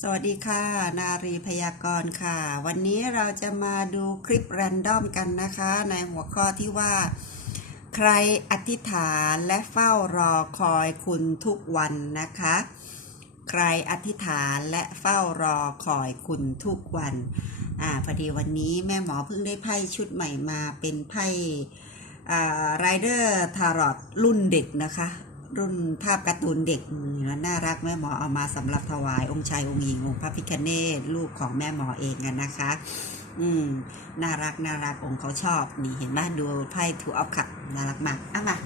สวัสดีค่ะ นารีพยากรณ์ค่ะ วันนี้เราจะมาดูคลิปแรนดอมกันนะคะ ในหัวข้อที่ว่า ใครอธิษฐานและเฝ้ารอคอยคุณทุกวันนะคะ ใครอธิษฐานและเฝ้ารอคอยคุณทุกวันอ่าพอดีวันนี้แม่หมอเพิ่งได้ไพ่ชุดใหม่มาเป็นไพ่ไรเดอร์ทารอตรุ่นเด็กนะคะ รุ่นภาพการ์ตูนเด็กน่ารักแม่หมอเอามาสำหรับถวายองค์ชายองค์หญิงองค์พระพิคเนตลูกของแม่หมอเองอะนะคะ อืมน่ารักน่ารักองค์เขาชอบนี่เห็นไหมดูไพ่ถูเอาขับน่ารักมากอะมา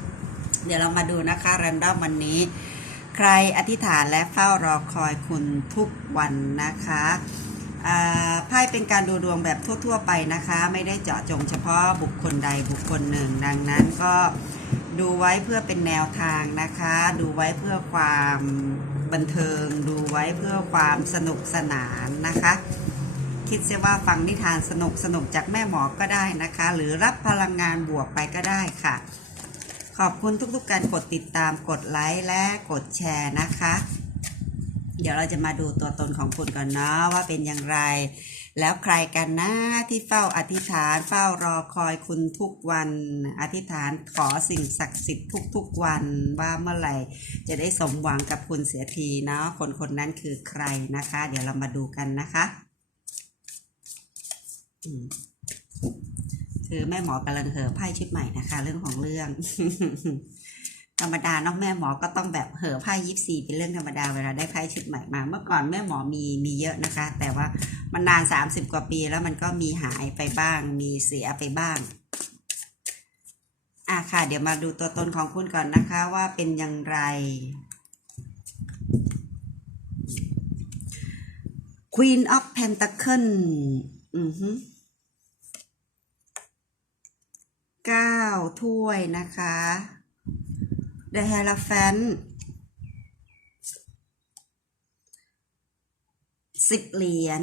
เดี๋ยวเรามาดูนะคะแรนดอมวันนี้ ใครอธิษฐานและเฝ้ารอคอยคุณทุกวันนะคะไพ่เป็นการดูดวงแบบทั่ว ๆ ไปนะคะ ไม่ได้เจาะจงเฉพาะบุคคลใดบุคคลหนึ่ง ดังนั้นก็ ดูไว้เพื่อเป็นแนวทางนะคะ ดูไว้เพื่อความบันเทิง ดูไว้เพื่อความสนุกสนานนะคะ คิดเสียว่าฟังนิทานสนุกสนุกจากแม่หมอก็ได้นะคะ หรือรับพลังงานบวกไปก็ได้ค่ะ ขอบคุณทุกๆกการกดติดตามกดไลค์และกดแชร์นะคะ เดี๋ยวเราจะมาดูตัวตนของคุณก่อนเนาะว่าเป็นอย่างไร แล้วใครกันนะที่เฝ้าอธิษฐานเฝ้ารอคอยคุณทุกวัน อธิษฐานขอสิ่งศักดิ์สิทธิ์ทุกๆวันว่าเมื่อไหร่จะได้สมหวังกับคุณเสียทีเนาะคนคนนั้นคือใครนะคะ เดี๋ยวเรามาดูกันนะคะคือแม่หมอกำลังเหอไพ่ชุดใหม่นะคะ เรื่องของเรื่อง ธรรมดาเน้องแม่หมอก็ต้องแบบเหอไพ่ยิปซีเป็นเรื่องธรรมดาเวลาได้ไพ่ชุดใหม่มา เมื่อก่อนแม่หมอมีมีเยอะนะคะ แต่ว่ามันนานสามสิบกว่าปีแล้วมันก็มีหายไปบ้าง มีเสียไปบ้างอะค่ะ เดี๋ยวมาดูตัวตนของคุณก่อนนะคะว่าเป็นอย่างไร Queen of Pentacle อือฮึเก้าถ้วยนะคะ The Hierophant สิบเหรียญ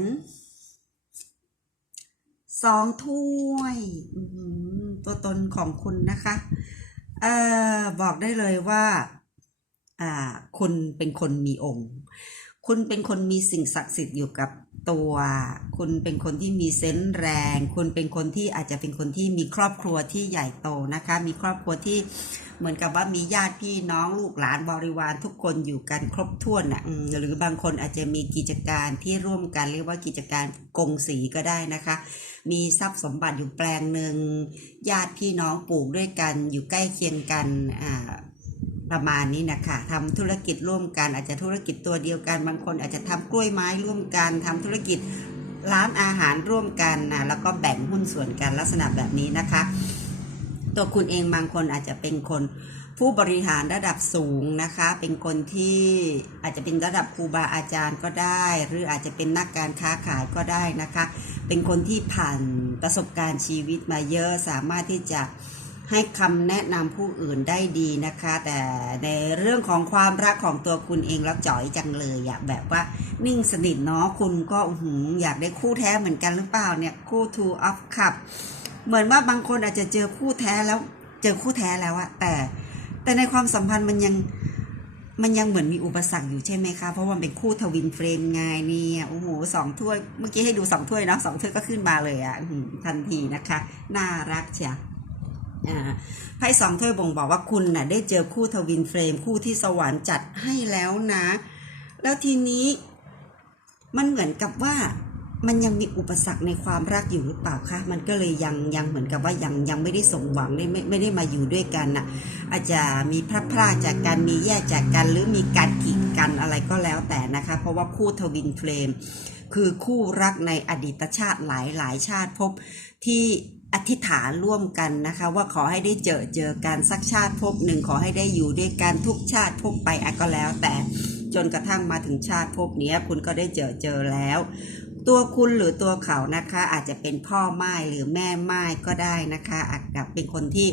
สองถ้วยตัวตนของคุณนะคะเอ่อบอกได้เลยว่าอ่าคุณเป็นคนมีองค์ คุณเป็นคนมีสิ่งศักดิ์สิทธิ์อยู่กับ ตัว คุณเป็นคนที่มีเซนส์แรง คุณเป็นคนที่อาจจะเป็นคนที่มีครอบครัวที่ใหญ่โตนะคะ มีครอบครัวที่เหมือนกับว่ามีญาติพี่น้องลูกหลานบริวารทุกคนอยู่กันครบถ้วนนะอืมหรือบางคนอาจจะมีกิจการที่ร่วมกันเรียกว่ากิจการกงสีก็ได้นะคะ มีทรัพย์สมบัติอยู่แปลงหนึ่งญาติพี่น้องปลูกด้วยกันอยู่ใกล้เคียงกันอ่า ประมาณนี้นะคะทำธุรกิจร่วมกัน อาจจะธุรกิจตัวเดียวกัน บางคนอาจจะทำกล้วยไม้ร่วมกันทำธุรกิจร้านอาหารร่วมกันนะแล้วก็แบ่งหุ้นส่วนกันลักษณะแบบนี้นะคะ ตัวคุณเองบางคนอาจจะเป็นคนผู้บริหารระดับสูงนะคะ เป็นคนที่อาจจะเป็นระดับครูบาอาจารย์ก็ได้ หรืออาจจะเป็นนักการค้าขายก็ได้นะคะ เป็นคนที่ผ่านประสบการณ์ชีวิตมาเยอะสามารถที่จะ ให้คำแนะนำผู้อื่นได้ดีนะคะ แต่ในเรื่องของความรักของตัวคุณเองแล้วจ่อยจังเลยอะแบบว่านิ่งสนิทเนาะคุณก็อื้อหืออยากได้คู่แท้เหมือนกันหรือเปล่าเนี่ยคู่ two of cup เหมือนว่าบางคนอาจจะเจอคู่แท้แล้วเจอคู่แท้แล้วอะแต่ แต่ในความสัมพันธ์มันยังมันยังเหมือนมีอุปสรรคอยู่ใช่ไหมคะ เพราะว่าเป็นคู่ทวินเฟรมไงเนี่ยโอ้โหสองถ้วย เมื่อกี้ให้ดูสองถ้วยเนาะสองถ้วยก็ขึ้นมาเลยอะทันทีนะคะ น่ารักเชียวอ่า ไพ่สองถ้วยบ่งบอกว่าคุณน่ะได้เจอคู่ทวินเฟรมคู่ที่สวรรค์จัดให้แล้วนะ แล้วทีนี้มันเหมือนกับว่ามันยังมีอุปสรรคในความรักอยู่หรือเปล่าคะ มันก็เลยยังยังเหมือนกับว่ายังยังไม่ได้สมหวังได้ไม่ไม่ได้มาอยู่ด้วยกันน่ะ อาจจะมีพลาดพลาดจากการมีแยกจากกันหรือมีการกีดกันอะไรก็แล้วแต่นะคะ เพราะว่าคู่ทวินเฟรมคือคู่รักในอดีตชาติหลายหลายชาติภพที่ อธิษฐานร่วมกันนะคะว่าขอให้ได้เจอเจอการสักชาติภพหนึ่งขอให้ได้อยู่ด้วยกันทุกชาติภพไปอะก็แล้ว แต่จนกระทั่งมาถึงชาติภพบนี้คุณก็ได้เจอเจอแล้ว ตัวคุณหรือตัวเขานะคะอาจจะเป็นพ่อไม้หรือแม่ไม้ก็ได้นะคะอาจจะเป็นคนที่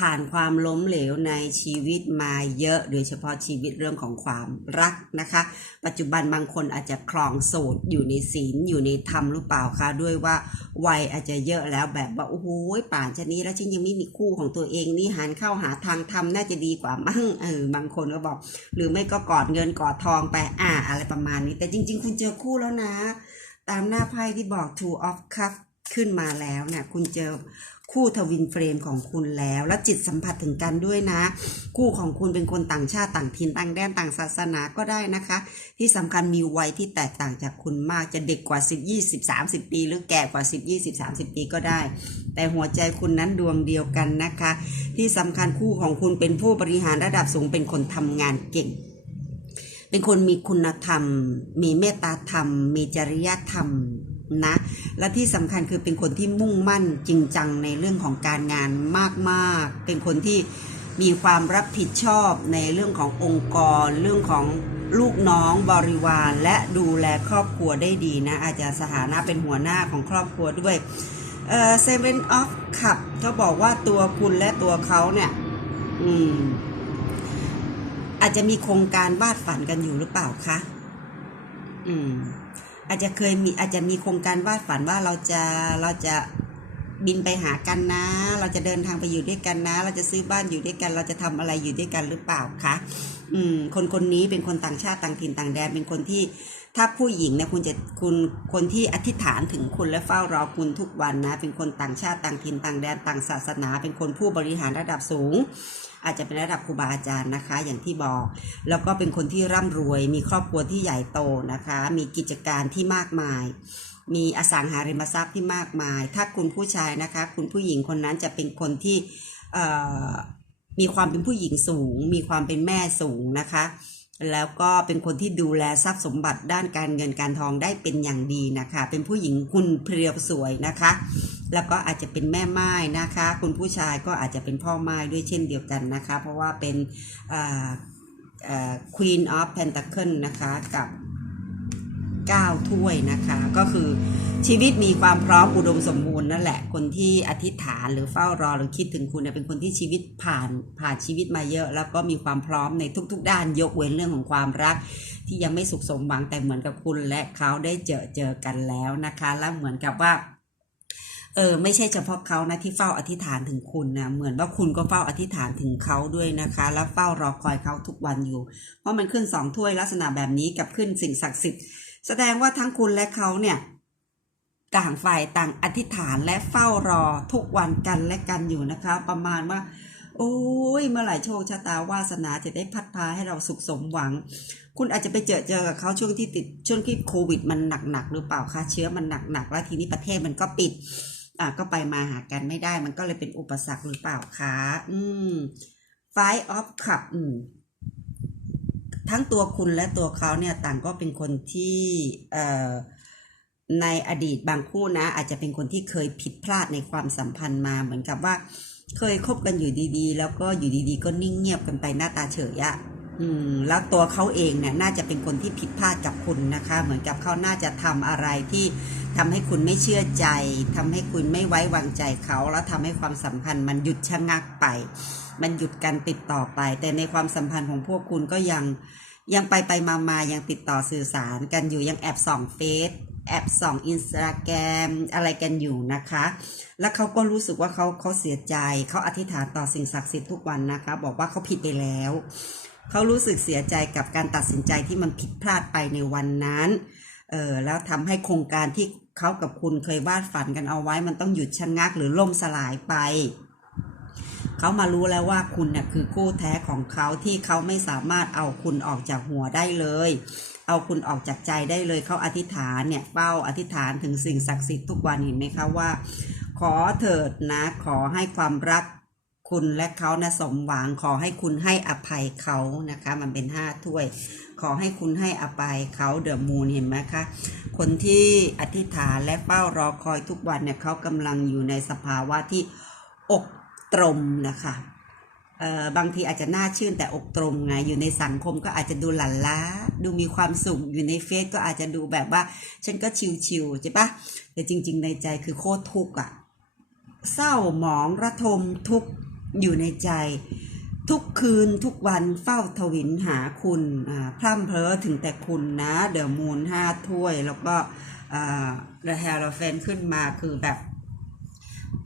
ผ่านความล้มเหลวในชีวิตมาเยอะ โดยเฉพาะชีวิตเรื่องของความรักนะคะ ปัจจุบันบางคนอาจจะครองโสดอยู่ในศีลอยู่ในธรรมหรือเปล่าคะด้วยว่าวัยอาจจะเยอะแล้วแบบว่าโอ้โหป่านชนี้แล้วฉันยังไม่มีคู่ของตัวเองนี่หันเข้าหาทางธรรมน่าจะดีกว่ามั้งเออบางคนก็บอก หรือไม่ก็กอดเงินกอดทองไปอ่าอะไรประมาณนี้ แต่จริง ๆ คุณเจอคู่แล้วนะ ตามหน้าไพ่ที่บอก two of cups ขึ้นมาแล้วเนี่ยคุณเจอ คู่ทวินเฟรมของคุณแล้ว และจิตสัมผัสถึงกันด้วยนะ คู่ของคุณเป็นคนต่างชาติต่างถิ่นต่างแดนต่างศาสนาก็ได้นะคะ ที่สำคัญมีวัยที่แตกต่างจากคุณมากจะเด็กกว่า 10 20 30 ปี หรือแก่กว่า 10 20 30 ปีก็ได้ แต่หัวใจคุณนั้นดวงเดียวกันนะคะ ที่สำคัญคู่ของคุณเป็นผู้บริหารระดับสูงเป็นคนทำงานเก่งเป็นคนมีคุณธรรม มีเมตตาธรรม มีจริยธรรมนะ และที่สำคัญคือเป็นคนที่มุ่งมั่นจริงจังในเรื่องของการงานมากๆ เป็นคนที่มีความรับผิดชอบในเรื่องขององค์กร เรื่องของลูกน้องบริวารและดูแลครอบครัวได้ดีนะ อาจจะสถานะเป็นหัวหน้าของครอบครัวด้วยเอ่อ Seven of Cup เขาบอกว่าตัวคุณและตัวเขาเนี่ย อืม อาจจะมีโครงการวาดฝันกันอยู่หรือเปล่าคะ อืม อาจจะเคยมีอาจจะมีโครงการวาดฝันว่าเราจะเราจะบินไปหากันนะ เราจะเดินทางไปอยู่ด้วยกันนะ เราจะซื้อบ้านอยู่ด้วยกัน เราจะทำอะไรอยู่ด้วยกันหรือเปล่าคะอืมคนคนนี้เป็นคนต่างชาติต่างถิ่นต่างแดนเป็นคนที่ ถ้าผู้หญิงเนี่ยคุณจะคุณคนที่อธิษฐานถึงคุณและเฝ้ารอคุณทุกวันนะ เป็นคนต่างชาติต่างถิ่นต่างแดนต่างศาสนา เป็นคนผู้บริหารระดับสูง อาจจะเป็นระดับครูบาอาจารย์นะคะ อย่างที่บอก แล้วก็เป็นคนที่ร่ำรวย มีครอบครัวที่ใหญ่โตนะคะ มีกิจการที่มากมาย มีอสังหาริมทรัพย์ที่มากมาย ถ้าคุณผู้ชายนะคะ คุณผู้หญิงคนนั้นจะเป็นคนที่มีความเป็นผู้หญิงสูง มีความเป็นแม่สูงนะคะ แล้วก็เป็นคนที่ดูแลทรัพย์สมบัติด้านการเงินการทองได้เป็นอย่างดีนะคะ เป็นผู้หญิงคุณเพรียวสวยนะคะ แล้วก็อาจจะเป็นแม่ไม้นะคะ คุณผู้ชายก็อาจจะเป็นพ่อไม้ด้วยเช่นเดียวกันนะคะ เพราะว่าเป็นอ่าอ่า Queen of Pentacle นะคะกับ 9 ถ้วยนะคะ ก็คือชีวิตมีความพร้อมอุดมสมบูรณ์นั่นแหละ คนที่อธิษฐานหรือเฝ้ารอหรือคิดถึงคุณเนี่ยเป็นคนที่ชีวิตผ่านผ่านชีวิตมาเยอะ แล้วก็มีความพร้อมในทุก ๆ ด้านยกเว้นเรื่องของความรัก ที่ยังไม่สุขสมหวังแต่เหมือนกับคุณและเขาได้เจอเจอกันแล้วนะคะ แล้วเหมือนกับว่าเออไม่ใช่เฉพาะเขานะที่เฝ้าอธิษฐานถึงคุณนะเหมือนว่าคุณก็เฝ้าอธิษฐานถึงเขาด้วยนะคะ แล้วเฝ้ารอคอยเขาทุกวันอยู่ เพราะมันขึ้นสองถ้วยลักษณะแบบนี้กับขึ้นสิ่งศักดิ์สิทธิ์ แสดงว่าทั้งคุณและเขาเนี่ยต่างฝ่ายต่างอธิษฐานและเฝ้ารอทุกวันกันและกันอยู่นะคะ ประมาณว่า โอ้ยเมื่อไหร่โชคชะตาวาสนาจะได้พัดพาให้เราสุขสมหวัง คุณอาจจะไปเจอเจอกับเขาช่วงที่ติดช่วงที่โควิดมันหนักๆหรือเปล่าคะเชื้อมันหนักๆแล้วทีนี้ประเทศมันก็ปิด อะก็ไปมาหากันไม่ได้ มันก็เลยเป็นอุปสรรคหรือเปล่าคะอืม Five of Cup อืม ทั้งตัวคุณและตัวเขาเนี่ยต่างก็เป็นคนที่เอในอดีตบางคู่นะ อาจจะเป็นคนที่เคยผิดพลาดในความสัมพันธ์มาเหมือนกับว่า เคยคบกันอยู่ดีๆ แล้วก็อยู่ดีๆ ก็นิ่งเงียบกันไปหน้าตาเฉยอะอืมแล้วตัวเขาเองเนี่ยน่าจะเป็นคนที่ผิดพลาดกับคุณนะคะ เหมือนกับเขาน่าจะทำอะไรที่ทำให้คุณไม่เชื่อใจทำให้คุณไม่ไว้วางใจเขาแล้วทำให้ความสัมพันธ์มันหยุดชะงักไป มันหยุดการติดต่อไป แต่ในความสัมพันธ์ของพวกคุณก็ยังยังไปไปมามายังติดต่อสื่อสารกันอยู่ยังแอบส่องเฟซแอบส่องอินสตาแกรมอะไรกันอยู่นะคะ แล้วเขาก็รู้สึกว่าเขาเขาเสียใจ เขาอธิษฐานต่อสิ่งศักดิ์สิทธิ์ทุกวันนะคะ บอกว่าเขาผิดไปแล้ว เขารู้สึกเสียใจกับการตัดสินใจที่มันผิดพลาดไปในวันนั้น เออแล้วทำให้โครงการที่เขากับคุณเคยวาดฝันกันเอาไว้ มันต้องหยุดชะงักหรือล่มสลายไป เขามารู้แล้วว่าคุณเนี่ยคือคู่แท้ของเขาที่เขาไม่สามารถเอาคุณออกจากหัวได้เลย เอาคุณออกจากใจได้เลยเขาอธิษฐานเนี่ยเป้าอธิษฐานถึงสิ่งศักดิ์สิทธิ์ทุกวันเห็นไหมคะว่า ขอเถิดนะขอให้ความรักคุณและเขานะสมหวังขอให้คุณให้อภัยเขานะคะ มันเป็นห้าถ้วย ขอให้คุณให้อภัยเขาเดอะมูนเห็นไหมคะ คนที่อธิษฐานและเฝ้ารอคอยทุกวันเนี่ยเขากำลังอยู่ในสภาวะที่อก ตรมนะคะเอ่อบางทีอาจจะน่าชื่นแต่อกตรมไงอยู่ในสังคมก็อาจจะดูหลั่นล้า ดูมีความสุขอยู่ในเฟซก็อาจจะดูแบบว่า ฉันก็ชิวๆใช่ปะแต่จริง ๆ ในใจคือโคตรทุกข์อะเศร้าหมองระทมทุกข์อยู่ในใจ ทุกคืนทุกวันเฝ้าทวินหาคุณพร่ำเพ้อถึงแต่คุณนะเดอะมูนห้าถ้วย แล้วก็เดอะแฮร์เฟนขึ้นมาคือแบบ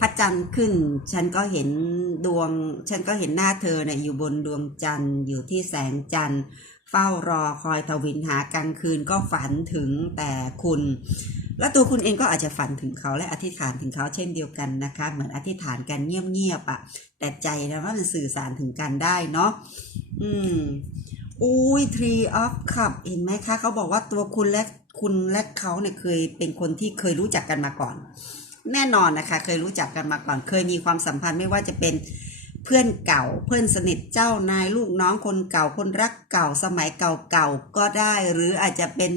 พระจันทร์ขึ้น ฉันก็เห็นดวง ฉันก็เห็นหน้าเธอเนี่ยอยู่บนดวงจันทร์อยู่ที่แสงจันทร์ เฝ้ารอคอยทวินหากลางคืนก็ฝันถึงแต่คุณ แล้วตัวคุณเองก็อาจจะฝันถึงเขาและอธิษฐานถึงเขาเช่นเดียวกันนะคะ เหมือนอธิษฐานกันเงียบๆอะ่ะ แต่ใจนะว่ามันสื่อสารถึงกันได้เนาะอืมอุ้ย Tree of Cup เห็นไหมคะ เขาบอกว่าตัวคุณและคุณและเขาเนี่ยเคยเป็นคนที่เคยรู้จักกันมาก่อน แน่นอนนะคะ เคยรู้จักกันมาก่อนเคยมีความสัมพันธ์ไม่ว่าจะเป็นเพื่อนเก่าเพื่อนสนิทเจ้านายลูกน้องคนเก่าคนรักเก่าสมัยเก่าๆก็ได้ หรืออาจจะเป็น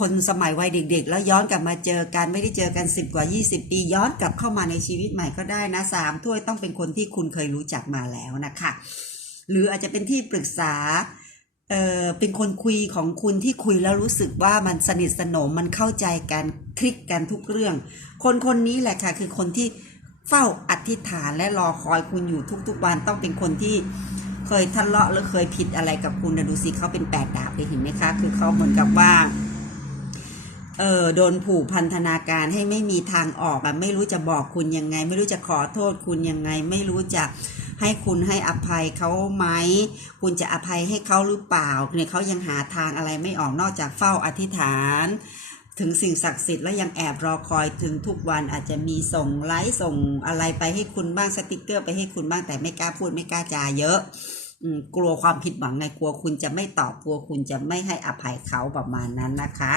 คนสมัยวัยเด็ก ๆ แล้วย้อนกลับมาเจอกันไม่ได้เจอกัน 10 กว่า 20 ปีย้อนกลับเข้ามาในชีวิตใหม่ก็ได้นะสามถ้วยต้องเป็นคนที่คุณเคยรู้จักมาแล้วนะคะ หรืออาจจะเป็นที่ปรึกษา เออเป็นคนคุยของคุณที่คุยแล้วรู้สึกว่ามันสนิทสนมมันเข้าใจกันคลิกกันทุกเรื่อง คนคนนี้แหละค่ะ คือคนที่เฝ้าอธิษฐานและรอคอยคุณอยู่ทุกๆวันต้องเป็นคนที่เคยทะเลาะหรือเคยผิดอะไรกับคุณนะดูสิเขาเป็นแปดดาบเลยเห็นไหมคะ คือเขาเหมือนกับว่าเออโดนผูกพันธนาการให้ไม่มีทางออกอะไม่รู้จะบอกคุณยังไง ไม่รู้จะขอโทษคุณยังไง ไม่รู้จะ ให้คุณให้อภัยเขาไหม คุณจะอภัยให้เขาหรือเปล่าเนี่ยเขายังหาทางอะไรไม่ออกนอกจากเฝ้าอธิษฐาน ถึงสิ่งศักดิ์สิทธิ์แล้วยังแอบรอคอยถึงทุกวันอาจจะมีส่งไลฟ์ส่งอะไรไปให้คุณบ้างสติกเกอร์ไปให้คุณบ้างแต่ไม่กล้าพูดไม่กล้าจาเยอะ กลัวความผิดหวังไงกลัวคุณจะไม่ตอบกลัวคุณจะไม่ให้อภัยเขาประมาณนั้นนะคะ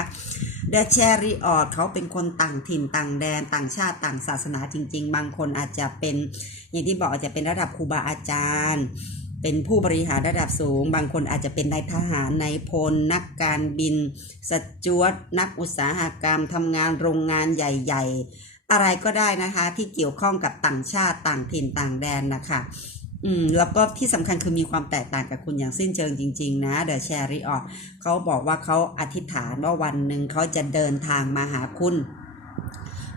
เดชเรีออดเขาเป็นคนต่างถิ่นต่างแดนต่างชาติต่างศาสนาจริง ๆ บางคนอาจจะเป็น อย่างที่บอกอาจจะเป็นระดับครูบาอาจารย์เป็นผู้บริหารระดับสูง บางคนอาจจะเป็นนายทหารนายพล นักการบิน สจวตนักอุตสาหกรรมทำงานโรงงานใหญ่ ๆ อะไรก็ได้นะคะที่เกี่ยวข้องกับต่างชาติต่างถิ่นต่างแดนนะคะ อืมแล้วก็ที่สำคัญคือมีความแตกต่างกับคุณอย่างสิ้นเชิงจริง ๆ นะเดอะแชริออดเขาบอกว่าเขาอธิษฐานว่าวันหนึ่งเขาจะเดินทางมาหาคุณ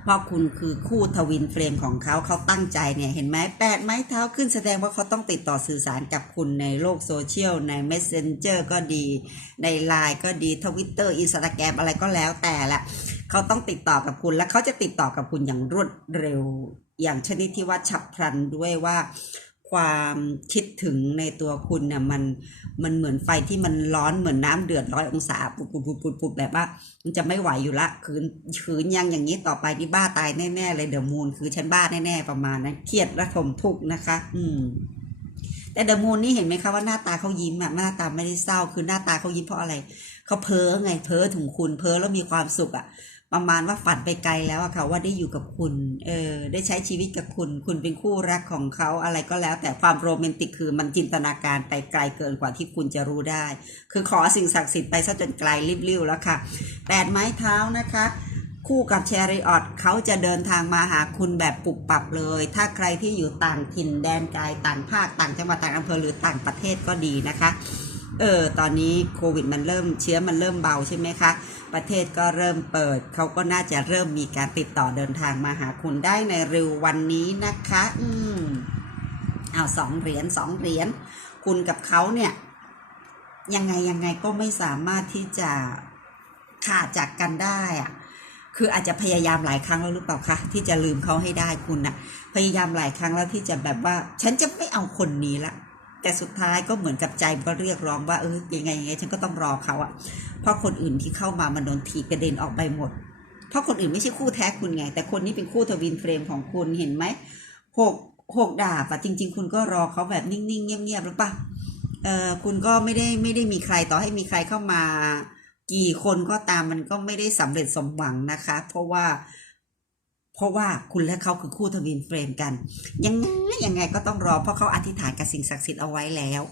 เพราะคุณคือคู่ทวินเฟรมของเขาเขาตั้งใจเนี่ยเห็นไหมแปดไม้เท้าขึ้นแสดงว่าเขาต้องติดต่อสื่อสารกับคุณในโลกโซเชียลใน Messenger ก็ดี ใน Line ก็ดีทวิตเตอร์อินสตาแกรมอะไรก็แล้วแต่ละเขาต้องติดต่อกับคุณและเขาจะติดต่อกับคุณอย่างรวดเร็ว อย่างชนิดที่ว่าฉับพลันด้วยว่า ความคิดถึงในตัวคุณน่ะมันมันเหมือนไฟที่มันร้อนเหมือนน้ำเดือดร้อยองศาปุดปุดปุดปุดปุดแบบว่า มันจะไม่ไหวอยู่ละคืนคืนยังอย่างนี้ต่อไปที่บ้าตายแน่ๆเลยเดอะมูนคือฉันบ้าแน่ๆประมาณนั้นเครียดระทมทุกข์นะคะ อืมแต่เดอะมูนนี่เห็นไหมคะว่าหน้าตาเขายิ้มอะหน้าตาไม่ได้เศร้าคือหน้าตาเขายิ้มเพราะอะไรเขาเพ้อไงเพ้อถึงคุณเพ้อแล้วมีความสุขอะ ประมาณว่าฝันไปไกลแล้วอะค่ะว่าได้อยู่กับคุณ เออ ได้ใช้ชีวิตกับคุณ คุณเป็นคู่รักของเขาอะไรก็แล้ว แต่ความโรแมนติกคือมันจินตนาการไปไกลเกินกว่าที่คุณจะรู้ได้ คือขอสิ่งศักดิ์สิทธิ์ไปซะจนไกลริบลิ่วแล้วค่ะแปดไม้เท้านะคะคู่กับแชริออตเขาจะเดินทางมาหาคุณแบบปุบปับเลย ถ้าใครที่อยู่ต่างถิ่นแดนไกลต่างภาคต่างจังหวัดต่างอำเภอหรือต่างประเทศก็ดีนะคะ เออตอนนี้โควิดมันเริ่มเชื้อมันเริ่มเบาใช่ไหมคะ ประเทศก็เริ่มเปิด เขาก็น่าจะเริ่มมีการติดต่อเดินทางมาหาคุณได้ในเร็ววันนี้นะคะ อืมเอาสองเหรียญสองเหรียญคุณกับเขาเนี่ย ยังไงยังไงก็ไม่สามารถที่จะขาดจากกันได้อะคืออาจจะพยายามหลายครั้งแล้วหรือเปล่าคะที่จะลืมเขาให้ได้คุณนะพยายามหลายครั้งแล้วที่จะแบบว่า ฉันจะไม่เอาคนนี้ละ แต่สุดท้ายก็เหมือนกับใจก็เรียกร้องว่าเออยังไงยังไงฉันก็ต้องรอเขาอะเพราะคนอื่นที่เข้ามามันโดนถีบกระเด็นออกไปหมด เพราะคนอื่นไม่ใช่คู่แท้คุณไง แต่คนนี้เป็นคู่ทวินเฟรมของคุณเห็นไหมหกหกดาบอะจริง ๆ คุณก็รอเขาแบบนิ่งๆเงียบๆหรือปะเออคุณก็ไม่ได้ไม่ได้มีใครต่อให้มีใครเข้ามา กี่คนก็ตามมันก็ไม่ได้สำเร็จสมหวังนะคะ เพราะว่า เพราะว่าคุณและเขาคือคู่ทวินเฟรมกัน ยังไงยังไงก็ต้องรอ เพราะเขาอธิษฐานกับสิ่งศักดิ์สิทธิ์เอาไว้แล้ว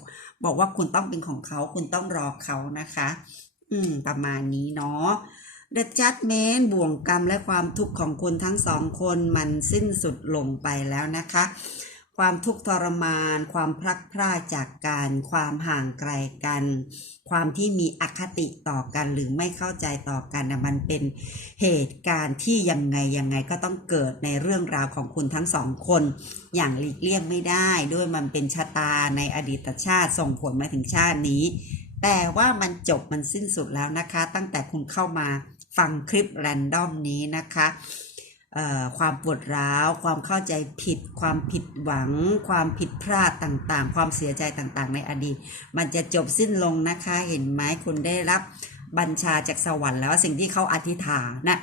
บอกว่าคุณต้องเป็นของเขา คุณต้องรอเขานะคะ อืม ประมาณนี้เนาะ The Judgment บ่วงกรรมและความทุกข์ของคุณทั้งสองคนมันสิ้นสุดลงไปแล้วนะคะ ความทุกข์ทรมาน ความพลักพรากจากกัน ความห่างไกลกัน ความที่มีอคติต่อกันหรือไม่เข้าใจต่อกันนะมันเป็นเหตุการณ์ที่ยังไงยังไงก็ต้องเกิดในเรื่องราวของคุณทั้งสองคน อย่างหลีกเลี่ยงไม่ได้ ด้วยมันเป็นชะตาในอดีตชาติส่งผลมาถึงชาตินี้ แต่ว่ามันจบมันสิ้นสุดแล้วนะคะ ตั้งแต่คุณเข้ามาฟังคลิปแรนดอมนี้นะคะ ความปวดร้าว ความเข้าใจผิด ความผิดหวัง ความผิดพลาดต่างๆ ความเสียใจต่างๆ ในอดีต มันจะจบสิ้นลงนะคะ เห็นไหมคุณได้รับบัญชาจากสวรรค์แล้วสิ่งที่เขาอธิษฐานนะ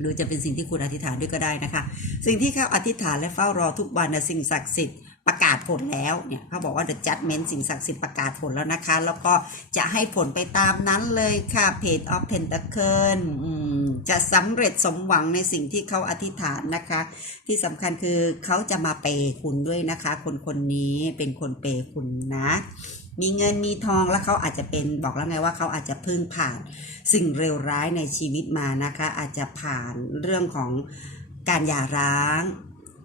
หรือจะเป็นสิ่งที่คุณอธิษฐานด้วยก็ได้นะคะ สิ่งที่เขาอธิษฐานและเฝ้ารอทุกวันนะสิ่งศักดิ์สิทธิ์ ประกาศผลแล้วเนี่ยเขาบอกว่า the judgment สิ่งศักดิ์สิทธิ์ประกาศผลแล้วนะคะ แล้วก็จะให้ผลไปตามนั้นเลยค่ะ page of pentacle อืมจะสำเร็จสมหวังในสิ่งที่เขาอธิษฐานนะคะ ที่สำคัญคือเขาจะมาเปย์คุณด้วยนะคะ คนคนนี้เป็นคนเปย์คุณนะ มีเงินมีทองแล้วเขาอาจจะเป็นบอกแล้วไงว่าเขาอาจจะเพิ่งผ่านสิ่งเลวร้ายในชีวิตมานะคะ อาจจะผ่านเรื่องของการหย่าร้าง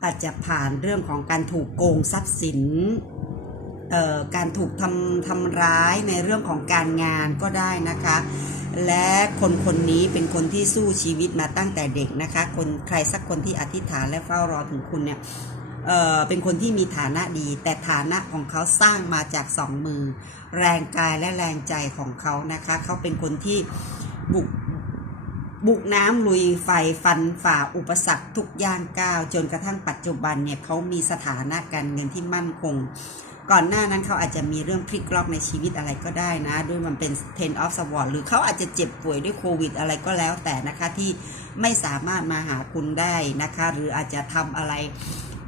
อาจจะผ่านเรื่องของการถูกโกงทรัพย์สินเอ่อการถูกทำทำร้ายในเรื่องของการงานก็ได้นะคะ และคนคนนี้เป็นคนที่สู้ชีวิตมาตั้งแต่เด็กนะคะ คนใครสักคนที่อธิษฐานและเฝ้ารอถึงคุณเนี่ยเอ่อเป็นคนที่มีฐานะดี แต่ฐานะของเขาสร้างมาจากสองมือ แรงกายและแรงใจของเขานะคะ เขาเป็นคนที่บุก บุกน้ำลุยไฟฟันฝ่าอุปสรรคทุกย่างก้าวจนกระทั่งปัจจุบันเนี่ยเขามีสถานะการเงินที่มั่นคง ก่อนหน้านั้นเขาอาจจะมีเรื่องพลิกล็อกในชีวิตอะไรก็ได้นะ ด้วยมันเป็น ten of swords หรือเขาอาจจะเจ็บป่วยด้วยโควิดอะไรก็แล้วแต่นะคะที่ไม่สามารถมาหาคุณได้นะคะ หรืออาจจะทำอะไร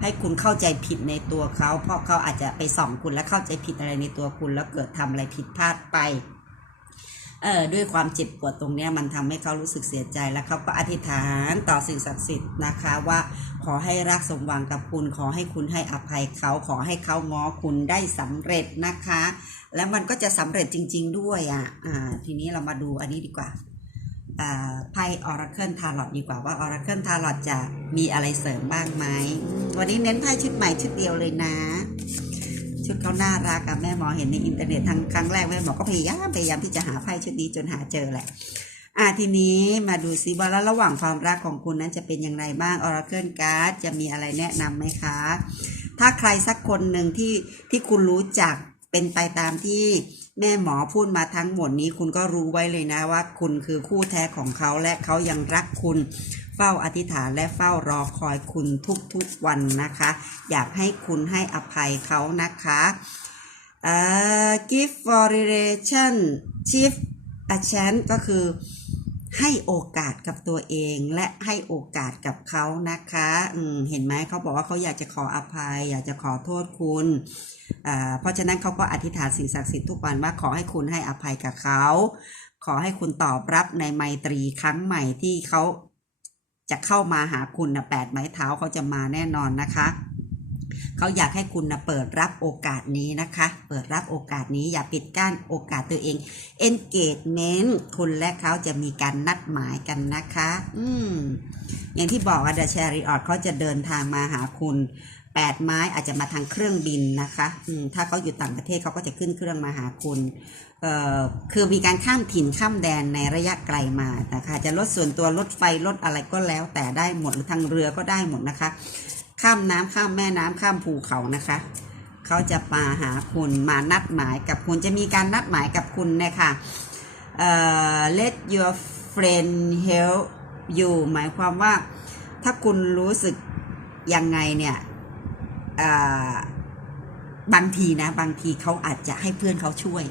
ให้คุณเข้าใจผิดในตัวเขา เพราะเขาอาจจะไปส่องคุณและเข้าใจผิดอะไรในตัวคุณ แล้วเกิดทำอะไรผิดพลาดไป เออด้วยความเจ็บปวดตรงเนี้ยมันทำให้เขารู้สึกเสียใจแล้วเขาก็อธิษฐานต่อสิ่งศักดิ์สิทธิ์นะคะว่าขอให้รักสมหวังกับคุณ ขอให้คุณให้อภัยเขาขอให้เขาง้อคุณได้สำเร็จนะคะ แล้วมันก็จะสำเร็จจริง ๆ ด้วยอะอ่าทีนี้เรามาดูอันนี้ดีกว่าไพ่ออราเคิลทาร์ลอดีกว่าว่าออราเคิลทาร์ลอจะมีอะไรเสริมบ้างไหมวันนี้เน้นไพ่ชุดใหม่ชุดเดียวเลยนะ ชุดเขาน่ารักอะแม่หมอเห็นในอินเทอร์เน็ตทั้งครั้งแรกแม่หมอก็พยายามพยายามที่จะหาไพ่ชุดนี้จนหาเจอแหละอะทีนี้มาดูซิว่าแล้วระหว่างความรักของคุณนั้นจะเป็นอย่างไรบ้าง Oracle Card จะมีอะไรแนะนำไหมคะ ถ้าใครสักคนหนึ่งที่ที่คุณรู้จัก เป็นไปตามที่แม่หมอพูดมาทั้งหมดนี้คุณก็รู้ไว้เลยนะว่า คุณคือคู่แท้ของเขาและเขายังรักคุณ เฝ้าอธิษฐานและเฝ้ารอคอยคุณทุกๆวันนะคะ อยากให้คุณให้อภัยเขานะคะเอ่อ give for relation chief a chance ก็คือ ให้โอกาสกับตัวเองและให้โอกาสกับเขานะคะ อืมเห็นไหมเขาบอกว่าเขาอยากจะขออภัย อยากจะขอโทษคุณอ่าเพราะฉะนั้นเขาก็อธิษฐานสิ่งศักดิ์สิทธิ์ทุกวันว่าขอให้คุณให้อภัยกับเขา ขอให้คุณตอบรับในไมตรีครั้งใหม่ที่เขาจะเข้ามาหาคุณนะแปดไม้เท้าเขาจะมาแน่นอนนะคะ เขาอยากให้คุณนะเปิดรับโอกาสนี้นะคะ เปิดรับโอกาสนี้อย่าปิดกั้นโอกาสตัวเอง engagement คุณและเขาจะมีการนัดหมายกันนะคะ อืมอย่างที่บอกอะเดอะแชริออตเขาจะเดินทางมาหาคุณแปดไม้อาจจะมาทางเครื่องบินนะคะอืมถ้าเขาอยู่ต่างประเทศเขาก็จะขึ้นเครื่องมาหาคุณเอ่อคือมีการข้ามถิ่นข้ามแดนในระยะไกลมานะคะ จะรถส่วนตัวรถไฟรถอะไรก็แล้วแต่ได้หมดหรือทางเรือก็ได้หมดนะคะ ข้ามน้ำข้ามแม่น้ำข้ามภูเขานะคะ เขาจะมาหาคุณมานัดหมายกับคุณจะมีการนัดหมายกับคุณนะคะเอ่อ let your friend help you หมายความว่าถ้าคุณรู้สึกยังไงเนี่ยเอ่อบางทีนะ บางทีเขาอาจจะให้เพื่อนเขาช่วย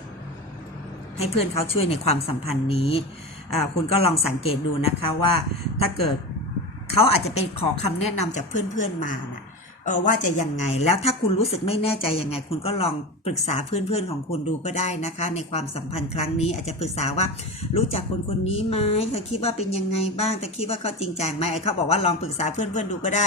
ให้เพื่อนเขาช่วยในความสัมพันธ์นี้ คุณก็ลองสังเกตดูนะคะว่าถ้าเกิด เขาอาจจะเป็นขอคำแนะนำจากเพื่อนๆมานะเออว่าจะยังไงแล้วถ้าคุณรู้สึกไม่แน่ใจยังไง คุณก็ลอง ปรึกษาเพื่อนๆของคุณดูก็ได้นะคะ ในความสัมพันธ์ครั้งนี้อาจจะปรึกษาว่ารู้จักคนคนนี้ไหมเธอคิดว่าเป็นยังไงบ้างเธอคิดว่าเขาจริงใจไหมเขาบอกว่าลองปรึกษาเพื่อนๆดูก็ได้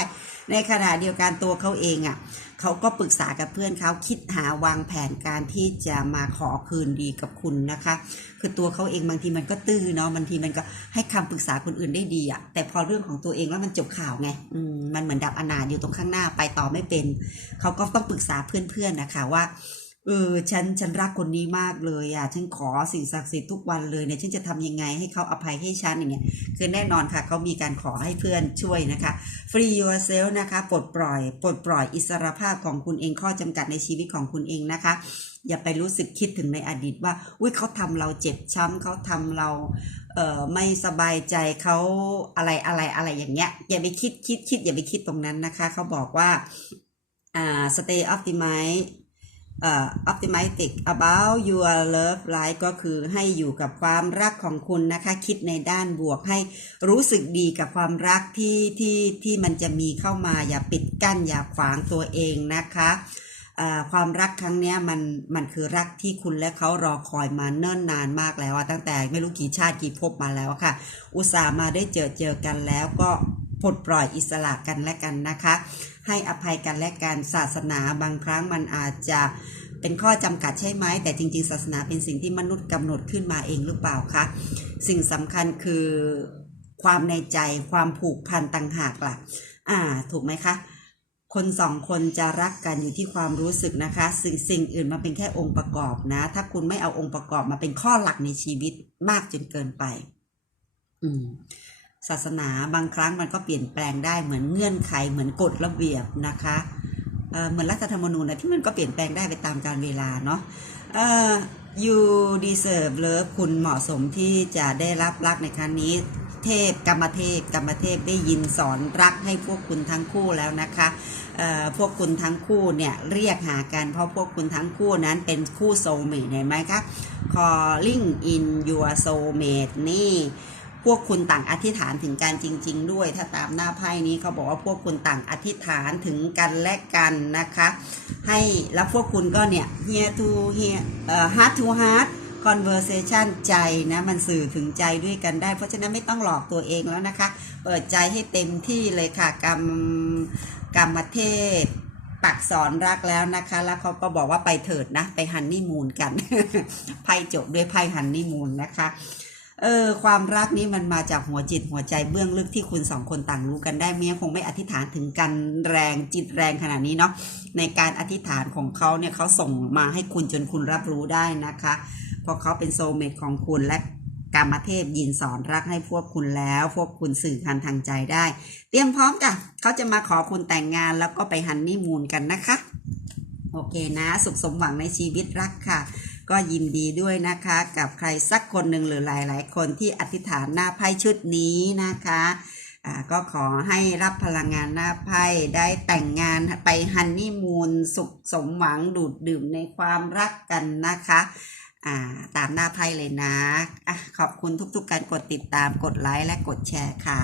ในขณะเดียวกันตัวเขาเองอะเขาก็ปรึกษากับเพื่อนเขาคิดหาวางแผนการที่จะมาขอคืนดีกับคุณนะคะ คือตัวเขาเองบางทีมันก็ตื้อเนาะบางทีมันก็ให้คำปรึกษาคนอื่นได้ดีอะแต่พอเรื่องของตัวเองแล้วมันจบข่าวไงมมันเหมือนดับอนาถอยู่ตรงข้างหน้าไปต่อไม่เป็น เขาก็ต้องปรึกษาเพื่อนๆนะคะว่า เออฉันฉันรักคนนี้มากเลยอะฉันขอสิ่งศักดิ์สิทธิ์ทุกวันเลยเนี่ยฉันจะทำยังไงให้เขาอภัยให้ฉันอย่างเงี้ยคือแน่นอนค่ะเขามีการขอให้เพื่อนช่วยนะคะ free yourself นะคะปลดปล่อยปลดปล่อยอิสรภาพของคุณเองข้อจำกัดในชีวิตของคุณเองนะคะ อย่าไปรู้สึกคิดถึงในอดีตว่าอุ้ยเขาทำเราเจ็บช้ำเขาทำเราเอ่อไม่สบายใจเขาอะไรอะไรอะไรอย่างเงี้ยอย่าไปคิดคิดคิดอย่าไปคิดตรงนั้นนะคะเขาบอกว่าอ่า stay optimize ออ optimistic about your love life ก็คือให้อยู่กับความรักของคุณนะคะ คิดในด้านบวกให้รู้สึกดีกับความรักที่ที่ที่มันจะมีเข้ามา อย่าปิดกั้น อย่าขวางตัวเองนะคะความรักครั้งนี้มันมันคือรักที่คุณและเขารอคอยมาเนิ่นนานมากแล้วตั้งแต่ไม่รู้กี่ชาติกี่ภพมาแล้วค่ะ อุตส่าห์มาได้เจอเจอกันแล้วก็ปลดปล่อยอิสระกันและกันนะคะให้อภัยกันและกันศาสนาบางครั้งมันอาจจะเป็นข้อจำกัดใช่ไหม แต่จริง ๆ ศาสนาเป็นสิ่งที่มนุษย์กำหนดขึ้นมาเองหรือเปล่าคะสิ่งสำคัญคือความในใจความผูกพันต่างหากล่ะ อ่า ถูกไหมคะ คนสองคนจะรักกันอยู่ที่ความรู้สึกนะคะ สิ่งสิ่งอื่นมาเป็นแค่องค์ประกอบนะ ถ้าคุณไม่เอาองค์ประกอบมาเป็นข้อหลักในชีวิตมากจนเกินไป อืม ศาสนาบางครั้งมันก็เปลี่ยนแปลงได้เหมือนเงื่อนไขเหมือนกฎระเบียบนะคะเเหมือนรัฐธรรมนูญนะที่มันก็เปลี่ยนแปลงได้ไปตามกาลเวลาเนาะ you deserve love คุณเหมาะสมที่จะได้รับรักในครั้งนี้ เทพกรรมเทพกรรมเทพได้ยินสอนรักให้พวกคุณทั้งคู่แล้วนะคะพวกคุณทั้งคู่เนี่ยเรียกหากันเพราะพวกคุณทั้งคู่นั้นเป็นคู่โซเมทเห็นไหมคะ calling in your soulmate นี่ พวกคุณต่างอธิษฐานถึงกันจริง ๆ ด้วย ถ้าตามหน้าไพ่นี้เขาบอกว่าพวกคุณต่างอธิษฐานถึงกันและกันนะคะ ให้แล้วพวกคุณก็เนี่ย here to here เอ่อ heart to heart conversation ใจนะ มันสื่อถึงใจด้วยกันได้ เพราะฉะนั้นไม่ต้องหลอกตัวเองแล้วนะคะ เปิดใจให้เต็มที่เลยค่ะกรรมกรรมเทพปักสอนรักแล้วนะคะ แล้วเขาก็บอกว่าไปเถิดนะ ไปฮันนี่มูนกัน ไพ่จบด้วยไพ่ฮันนี่มูนนะคะ เออความรักนี้มันมาจากหัวจิตหัวใจเบื้องลึกที่คุณสองคนต่างรู้กันได้เมียคงไม่อธิษฐานถึงกันแรงจิตแรงขนาดนี้เนาะในการอธิษฐานของเขาเนี่ยเขาส่งมาให้คุณจนคุณรับรู้ได้นะคะเพราะเขาเป็นโซเมตของคุณและกามเทพยินสอนรักให้พวกคุณแล้ว พวกคุณสื่อกันทางใจได้ เตรียมพร้อมจ้ะเขาจะมาขอคุณแต่งงานแล้วก็ไปฮันนี่มูนกันนะคะ โอเคนะ สุขสมหวังในชีวิตรักค่ะ ก็ยินดีด้วยนะคะ กับใครสักคนหนึ่งหรือหลาย ๆ คนที่อธิษฐานหน้าไพ่ชุดนี้นะคะก็ขอให้รับพลังงานหน้าไพ่ได้แต่งงานไปฮันนี่มูนสุขสมหวังดูดดื่มในความรักกันนะคะาตามหน้าไพ่เลยนะอะขอบคุณทุกๆการกดติดตามกดไลค์และกดแชร์ค่ะ